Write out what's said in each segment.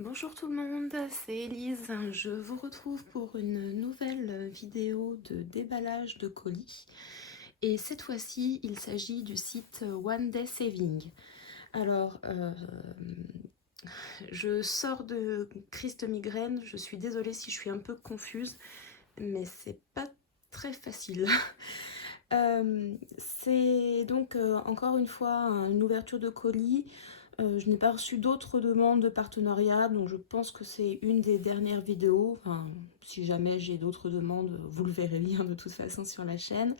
Bonjour tout le monde, c'est Elise. Je vous retrouve pour une nouvelle vidéo de déballage de colis. Et cette fois-ci, il s'agit du site One Day Saving. Alors, je sors de crise de migraine. Je suis désolée si je suis un peu confuse, mais c'est pas très facile. C'est donc encore une fois une ouverture de colis. Je n'ai pas reçu d'autres demandes de partenariat, donc je pense que c'est une des dernières vidéos. Enfin, si jamais j'ai d'autres demandes, vous le verrez bien de toute façon sur la chaîne.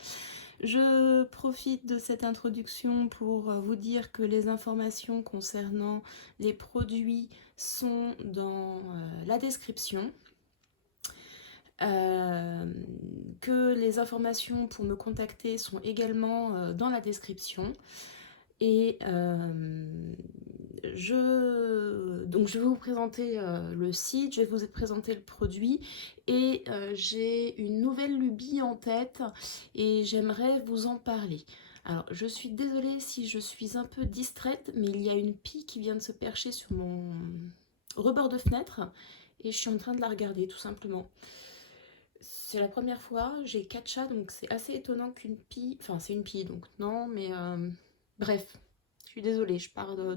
Je profite de cette introduction pour vous dire que les informations concernant les produits sont dans la description. Que les informations pour me contacter sont également dans la description. Et donc je vais vous présenter le site, je vais vous présenter le produit et j'ai une nouvelle lubie en tête et j'aimerais vous en parler. Alors je suis désolée si je suis un peu distraite, mais il y a une pie qui vient de se percher sur mon rebord de fenêtre et je suis en train de la regarder tout simplement. C'est la première fois, j'ai 4 chats, donc c'est assez étonnant qu'une pie... Enfin, c'est une pie, donc non, mais... bref, je suis désolée, je pars dans...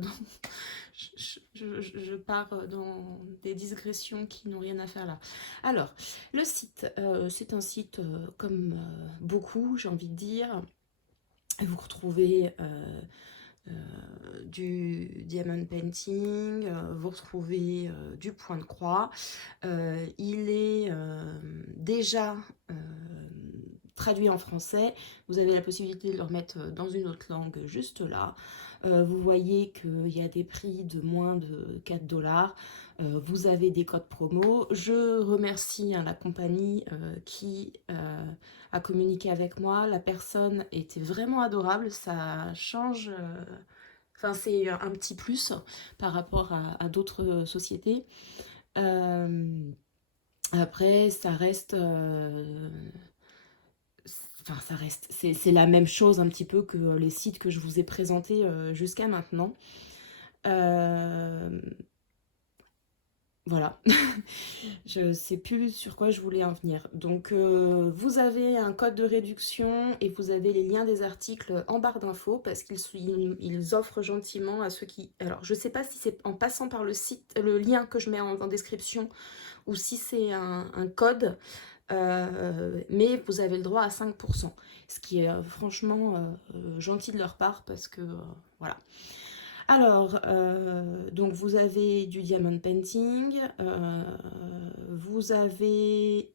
je pars dans des digressions qui n'ont rien à faire là. Alors, le site, c'est un site comme beaucoup, j'ai envie de dire. Vous retrouvez du diamond painting, vous retrouvez du point de croix. Il est déjà traduit en français. Vous avez la possibilité de le remettre dans une autre langue juste là. Vous voyez qu'il y a des prix de moins de 4 $. Vous avez des codes promo. Je remercie la compagnie qui a communiqué avec moi. La personne était vraiment adorable. Ça change. Enfin, c'est un petit plus par rapport à d'autres sociétés. Après, ça reste... Enfin, ça reste... C'est la même chose un petit peu que les sites que je vous ai présentés jusqu'à maintenant. Voilà. Je sais plus sur quoi je voulais en venir. Donc, vous avez un code de réduction et vous avez les liens des articles en barre d'infos parce qu'ils offrent gentiment à ceux qui... Alors, je sais pas si c'est en passant par le site, le lien que je mets en description ou si c'est un code, mais vous avez le droit à 5%, ce qui est franchement gentil de leur part parce que voilà. Alors, donc vous avez du diamond painting, vous avez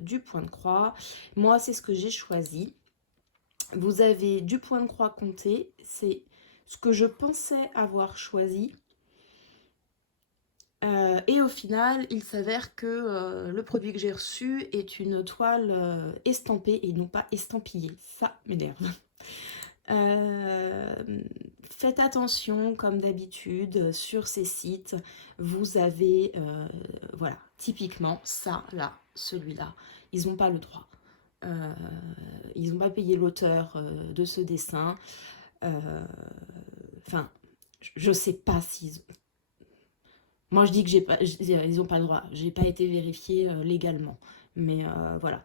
du point de croix. Moi, c'est ce que j'ai choisi. Vous avez du point de croix compté, c'est ce que je pensais avoir choisi. Et au final, il s'avère que le produit que j'ai reçu est une toile estampée et non pas estampillée. Ça m'énerve. Faites attention, comme d'habitude, sur ces sites, vous avez, voilà, typiquement, ça, là, celui-là, ils n'ont pas le droit. Ils n'ont pas payé l'auteur de ce dessin. Enfin, je sais pas s'ils... Moi, je dis que ils n'ont pas le droit. J'ai pas été vérifiée légalement. Mais voilà.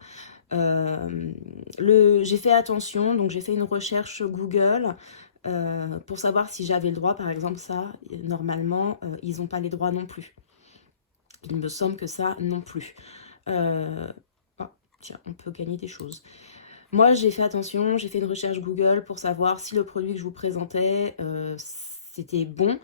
J'ai fait attention, donc j'ai fait une recherche Google pour savoir si j'avais le droit, par exemple, ça, normalement, ils n'ont pas les droits non plus. Il me semble que ça non plus. Ah, tiens, on peut gagner des choses. Moi, j'ai fait attention, j'ai fait une recherche Google pour savoir si le produit que je vous présentais, c'était bon.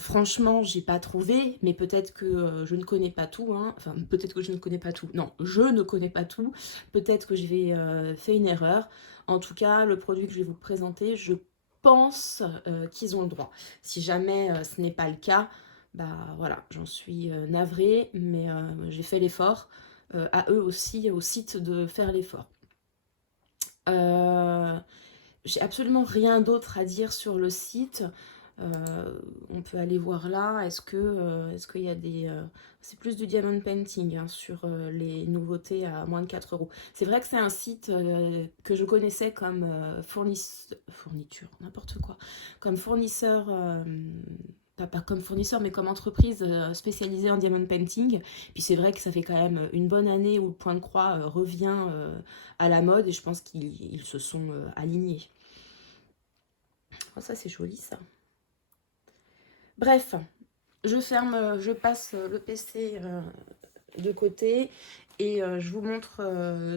Franchement, j'ai pas trouvé, mais peut-être que je ne connais pas tout, hein. Enfin, peut-être que je ne connais pas tout. Non, je ne connais pas tout. Peut-être que j'ai fait une erreur. En tout cas, le produit que je vais vous présenter, je pense qu'ils ont le droit. Si jamais ce n'est pas le cas, bah voilà, j'en suis navrée, mais j'ai fait l'effort. À eux aussi, au site, de faire l'effort. J'ai absolument rien d'autre à dire sur le site. On peut aller voir là. Est-ce qu'il y a des... c'est plus du diamond painting hein, sur les nouveautés à moins de 4 €. C'est vrai que c'est un site que je connaissais comme fourniture, n'importe quoi, comme fournisseur pas comme fournisseur, mais comme entreprise spécialisée en diamond painting. Puis c'est vrai que ça fait quand même une bonne année où le point de croix revient à la mode et je pense qu'ils se sont alignés. Oh, ça c'est joli ça. Bref, je passe le PC de côté et je vous montre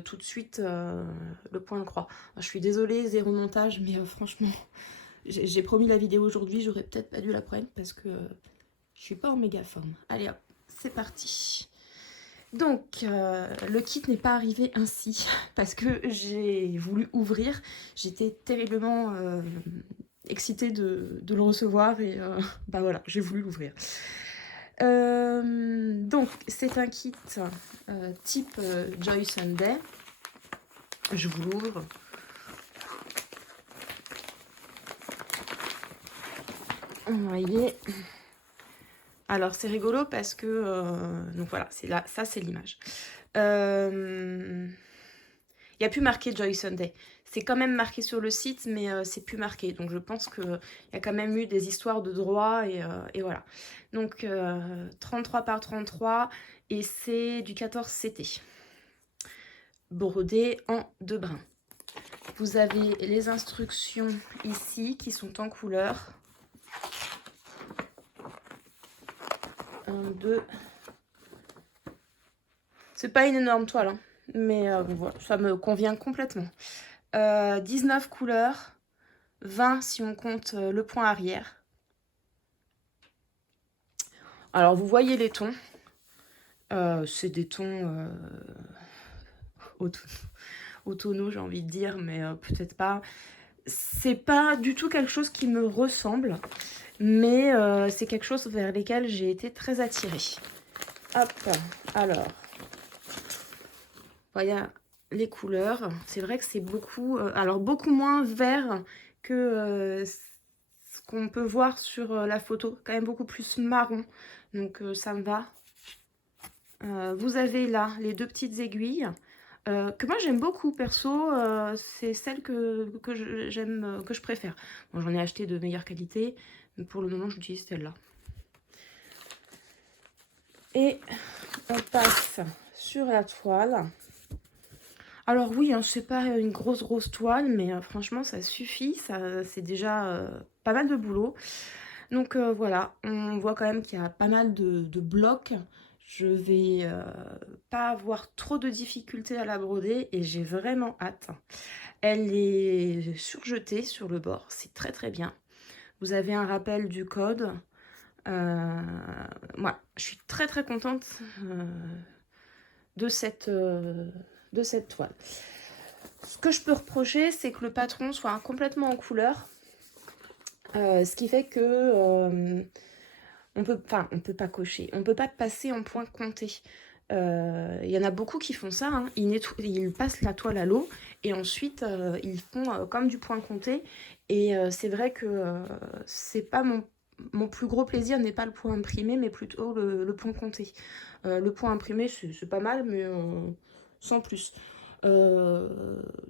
tout de suite le point de croix. Alors, je suis désolée, zéro montage, mais franchement, j'ai promis la vidéo aujourd'hui, j'aurais peut-être pas dû la prendre parce que je suis pas en méga forme. Allez hop, c'est parti. Donc, le kit n'est pas arrivé ainsi parce que j'ai voulu ouvrir. J'étais terriblement excitée de le recevoir et bah voilà, j'ai voulu l'ouvrir. Donc, c'est un kit type Joy Sunday. Je vous l'ouvre. Vous voyez. Alors, c'est rigolo parce que... donc voilà, c'est là, ça c'est l'image. Il n'y a plus marqué Joy Sunday. C'est quand même marqué sur le site, mais c'est plus marqué. Donc je pense qu'il y a quand même eu des histoires de droit et voilà. Donc 33 par 33 et c'est du 14 CT. Brodé en 2 brins. Vous avez les instructions ici qui sont en couleur. 1, 2. C'est pas une énorme toile, hein, mais voilà, ça me convient complètement. 19 couleurs, 20 si on compte le point arrière. Alors vous voyez les tons, c'est des tons automnaux j'ai envie de dire, mais peut-être pas. C'est pas du tout quelque chose qui me ressemble, mais c'est quelque chose vers lesquels j'ai été très attirée. Hop, alors, voilà les couleurs. C'est vrai que c'est beaucoup, alors beaucoup moins vert que ce qu'on peut voir sur la photo, quand même beaucoup plus marron, donc ça me va. Vous avez là les 2 petites aiguilles que moi j'aime beaucoup perso, c'est celle que j'aime, que je préfère. Bon, j'en ai acheté de meilleure qualité, mais pour le moment j'utilise celle-là. Et on passe sur la toile. Alors oui, hein, c'est pas une grosse toile, mais franchement ça suffit, c'est déjà pas mal de boulot. Donc voilà, on voit quand même qu'il y a pas mal de blocs. Je vais pas avoir trop de difficultés à la broder et j'ai vraiment hâte. Elle est surjetée sur le bord, c'est très bien. Vous avez un rappel du code. Moi, je suis très contente de cette toile. Ce que je peux reprocher, c'est que le patron soit complètement en couleur. Ce qui fait que on peut pas cocher, on peut pas passer en point compté. Il y en a beaucoup qui font ça, hein. Ils passent la toile à l'eau et ensuite ils font comme du point compté. Et c'est vrai que c'est pas mon plus gros plaisir n'est pas le point imprimé, mais plutôt le point compté. Le point imprimé, c'est pas mal, mais sans plus.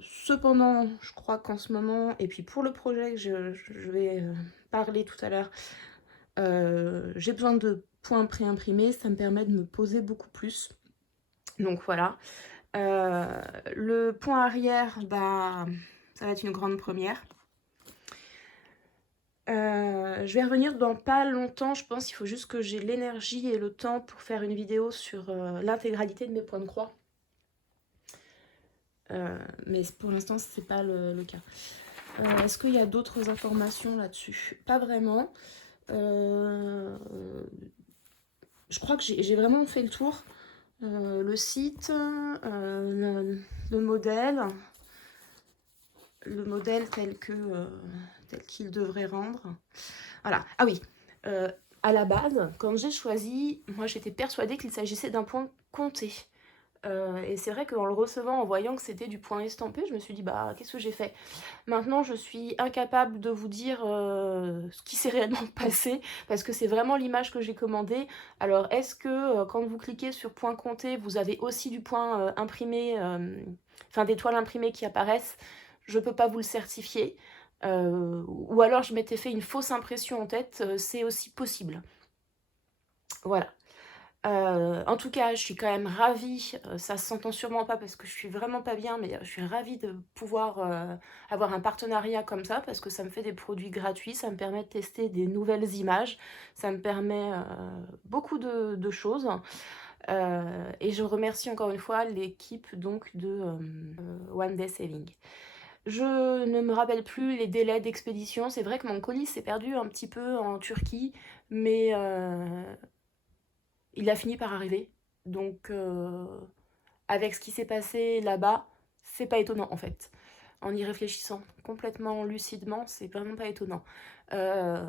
Cependant, je crois qu'en ce moment, et puis pour le projet que je vais parler tout à l'heure, j'ai besoin de points pré-imprimés, ça me permet de me poser beaucoup plus. Donc voilà. Le point arrière, bah, ça va être une grande première. Je vais revenir dans pas longtemps, je pense. Il faut juste que j'ai l'énergie et le temps pour faire une vidéo sur l'intégralité de mes points de croix. Mais pour l'instant, c'est pas le cas. Est-ce qu'il y a d'autres informations là-dessus? Pas vraiment. Je crois que j'ai vraiment fait le tour. Le site, le modèle tel qu'il devrait rendre. Voilà. Ah oui, à la base, quand j'ai choisi, moi j'étais persuadée qu'il s'agissait d'un point compté. Et c'est vrai qu'en le recevant, en voyant que c'était du point estampé, je me suis dit, bah, qu'est-ce que j'ai fait? Maintenant, je suis incapable de vous dire ce qui s'est réellement passé, parce que c'est vraiment l'image que j'ai commandée. Alors, est-ce que quand vous cliquez sur point compté, vous avez aussi du point imprimé, enfin des toiles imprimées qui apparaissent? Je peux pas vous le certifier. ou alors je m'étais fait une fausse impression en tête, c'est aussi possible. Voilà. En tout cas, je suis quand même ravie, ça s'entend sûrement pas parce que je suis vraiment pas bien, mais je suis ravie de pouvoir, avoir un partenariat comme ça parce que ça me fait des produits gratuits, ça me permet de tester des nouvelles images, ça me permet, beaucoup de choses, et je remercie encore une fois l'équipe donc de, One Day Saving. Je ne me rappelle plus les délais d'expédition, c'est vrai que mon colis s'est perdu un petit peu en Turquie, mais il a fini par arriver. Donc, avec ce qui s'est passé là-bas, c'est pas étonnant en fait. En y réfléchissant complètement lucidement, c'est vraiment pas étonnant. Euh,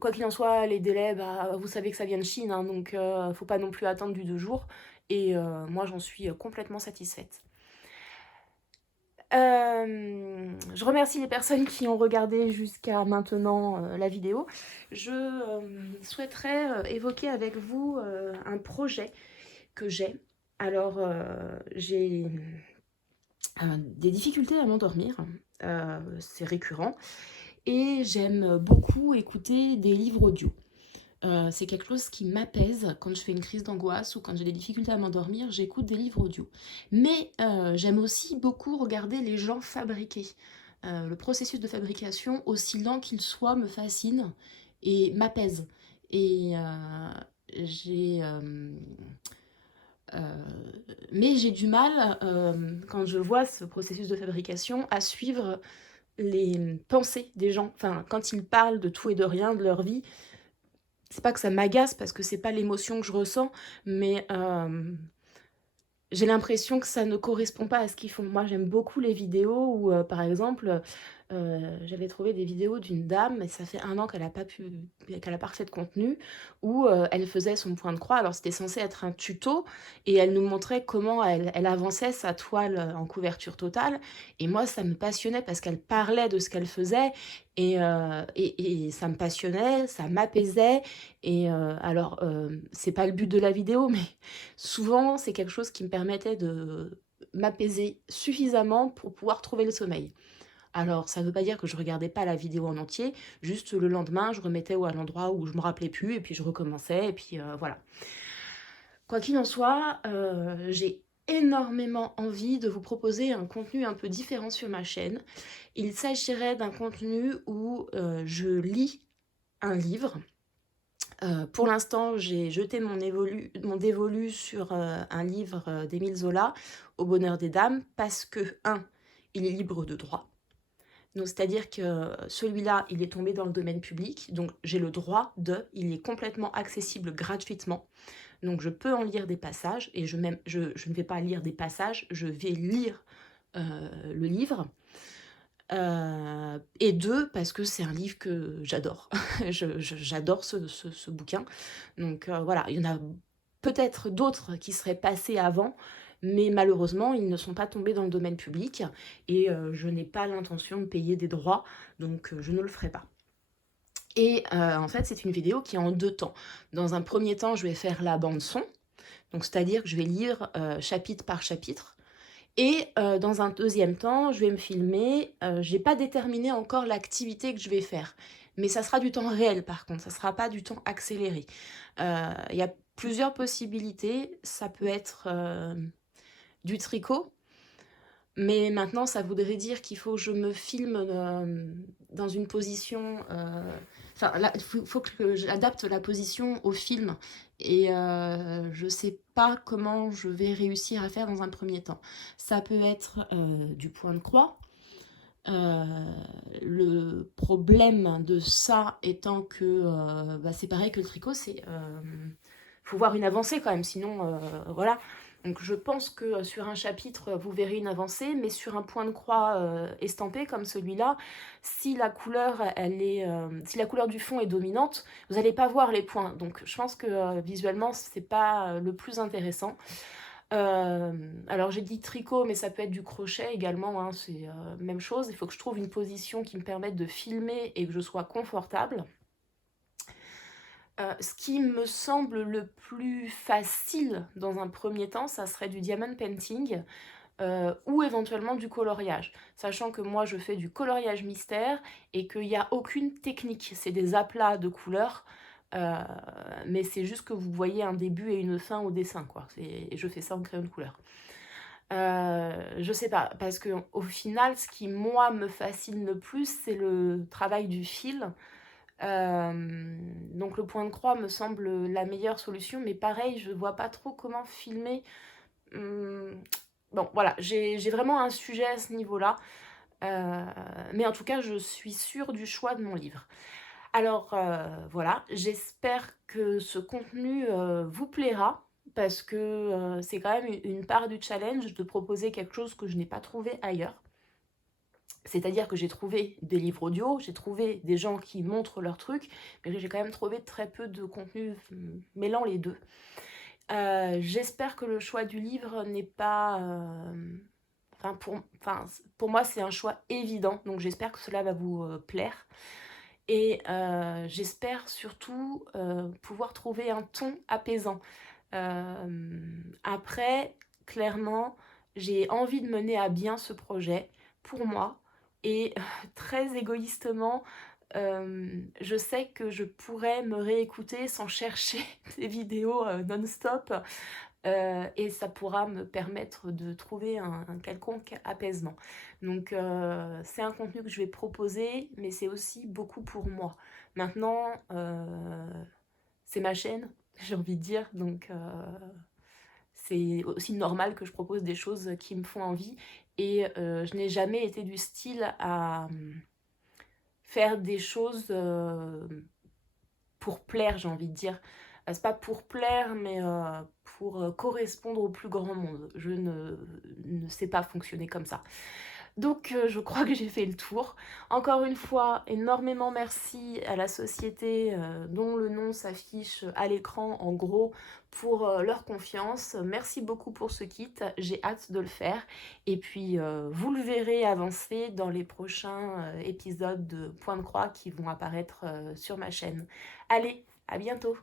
Quoi qu'il en soit, les délais, bah, vous savez que ça vient de Chine, hein, donc faut pas non plus attendre du 2 jours. Et moi, j'en suis complètement satisfaite. Je remercie les personnes qui ont regardé jusqu'à maintenant la vidéo. Je souhaiterais évoquer avec vous un projet que j'ai. Alors, j'ai des difficultés à m'endormir, c'est récurrent, et j'aime beaucoup écouter des livres audio. C'est quelque chose qui m'apaise quand je fais une crise d'angoisse ou quand j'ai des difficultés à m'endormir, j'écoute des livres audio. Mais j'aime aussi beaucoup regarder les gens fabriquer. Le processus de fabrication, aussi lent qu'il soit, me fascine et m'apaise. Et j'ai... euh, mais j'ai du mal, quand je vois ce processus de fabrication, à suivre les pensées des gens. Enfin, quand ils parlent de tout et de rien, de leur vie, c'est pas que ça m'agace parce que c'est pas l'émotion que je ressens, mais j'ai l'impression que ça ne correspond pas à ce qu'ils font. Moi, j'aime beaucoup les vidéos où, par exemple, j'avais trouvé des vidéos d'une dame, et ça fait 1 an qu'elle a pas refait de contenu, où elle faisait son point de croix. Alors, c'était censé être un tuto, et elle nous montrait comment elle avançait sa toile en couverture totale. Et moi, ça me passionnait parce qu'elle parlait de ce qu'elle faisait, et ça me passionnait, ça m'apaisait. Et alors, c'est pas le but de la vidéo, mais souvent, c'est quelque chose qui me permettait de m'apaiser suffisamment pour pouvoir trouver le sommeil. Alors, ça ne veut pas dire que je regardais pas la vidéo en entier, juste le lendemain, je remettais à l'endroit où je me rappelais plus, et puis je recommençais, et puis voilà. Quoi qu'il en soit, j'ai énormément envie de vous proposer un contenu un peu différent sur ma chaîne. Il s'agirait d'un contenu où je lis un livre. Pour l'instant, j'ai jeté mon dévolu sur un livre d'Émile Zola, Au bonheur des dames, parce que, il est libre de droit. Donc, c'est-à-dire que celui-là, il est tombé dans le domaine public, donc j'ai le droit il est complètement accessible gratuitement. Donc, je peux en lire des passages, et je ne vais pas lire des passages, je vais lire le livre. Et 2, parce que c'est un livre que j'adore. J'adore ce bouquin. Donc voilà, il y en a peut-être d'autres qui seraient passés avant, mais malheureusement, ils ne sont pas tombés dans le domaine public, et je n'ai pas l'intention de payer des droits, donc je ne le ferai pas. Et en fait, c'est une vidéo qui est en 2 temps. Dans un premier temps, je vais faire la bande son, donc c'est-à-dire que je vais lire chapitre par chapitre. Et dans un deuxième temps, je vais me filmer. J'ai pas déterminé encore l'activité que je vais faire. Mais ça sera du temps réel par contre, ça sera pas du temps accéléré. Il y a plusieurs possibilités. Ça peut être du tricot. Mais maintenant, ça voudrait dire qu'il faut que je me filme dans une position... Enfin, là, il faut que j'adapte la position au film. Et je sais pas comment je vais réussir à faire dans un premier temps. Ça peut être du point de croix. Le problème de ça étant que bah, c'est pareil que le tricot, c'est... faut voir une avancée quand même, sinon, voilà. Donc je pense que sur un chapitre, vous verrez une avancée, mais sur un point de croix estampé comme celui-là, si la couleur, si la couleur du fond est dominante, vous n'allez pas voir les points. Donc je pense que visuellement, c'est pas le plus intéressant. Alors j'ai dit tricot, mais ça peut être du crochet également, hein, c'est même chose. Il faut que je trouve une position qui me permette de filmer et que je sois confortable. Ce qui me semble le plus facile dans un premier temps, ça serait du diamond painting. ou éventuellement du coloriage. Sachant que moi, je fais du coloriage mystère et qu'il n'y a aucune technique. C'est des aplats de couleurs, mais c'est juste que vous voyez un début et une fin au dessin, quoi. Et je fais ça en crayon de couleur. Je sais pas, parce que au final, ce qui, moi, me fascine le plus, c'est le travail du fil. Donc le point de croix me semble la meilleure solution, mais pareil, je vois pas trop comment filmer. Bon, voilà, j'ai vraiment un sujet à ce niveau-là. Mais en tout cas, je suis sûre du choix de mon livre. Alors voilà, j'espère que ce contenu vous plaira, parce que c'est quand même une part du challenge de proposer quelque chose que je n'ai pas trouvé ailleurs. C'est-à-dire que j'ai trouvé des livres audio, j'ai trouvé des gens qui montrent leurs trucs, mais j'ai quand même trouvé très peu de contenu mêlant les deux. J'espère que le choix du livre n'est pas... pour moi, c'est un choix évident, donc j'espère que cela va vous plaire. Et j'espère surtout pouvoir trouver un ton apaisant. Après, clairement, j'ai envie de mener à bien ce projet pour moi. Et très égoïstement, je sais que je pourrais me réécouter sans chercher des vidéos non-stop. Et ça pourra me permettre de trouver un quelconque apaisement. Donc c'est un contenu que je vais proposer, mais c'est aussi beaucoup pour moi. Maintenant, c'est ma chaîne, j'ai envie de dire, donc c'est aussi normal que je propose des choses qui me font envie. Et je n'ai jamais été du style à faire des choses pour plaire, j'ai envie de dire. C'est pas pour plaire, mais pour correspondre au plus grand monde. Je ne sais pas fonctionner comme ça. Donc je crois que j'ai fait le tour. Encore une fois, énormément merci à la société dont le nom s'affiche à l'écran en gros pour leur confiance. Merci beaucoup pour ce kit, j'ai hâte de le faire. Et puis vous le verrez avancer dans les prochains épisodes de Point de Croix qui vont apparaître sur ma chaîne. Allez, à bientôt!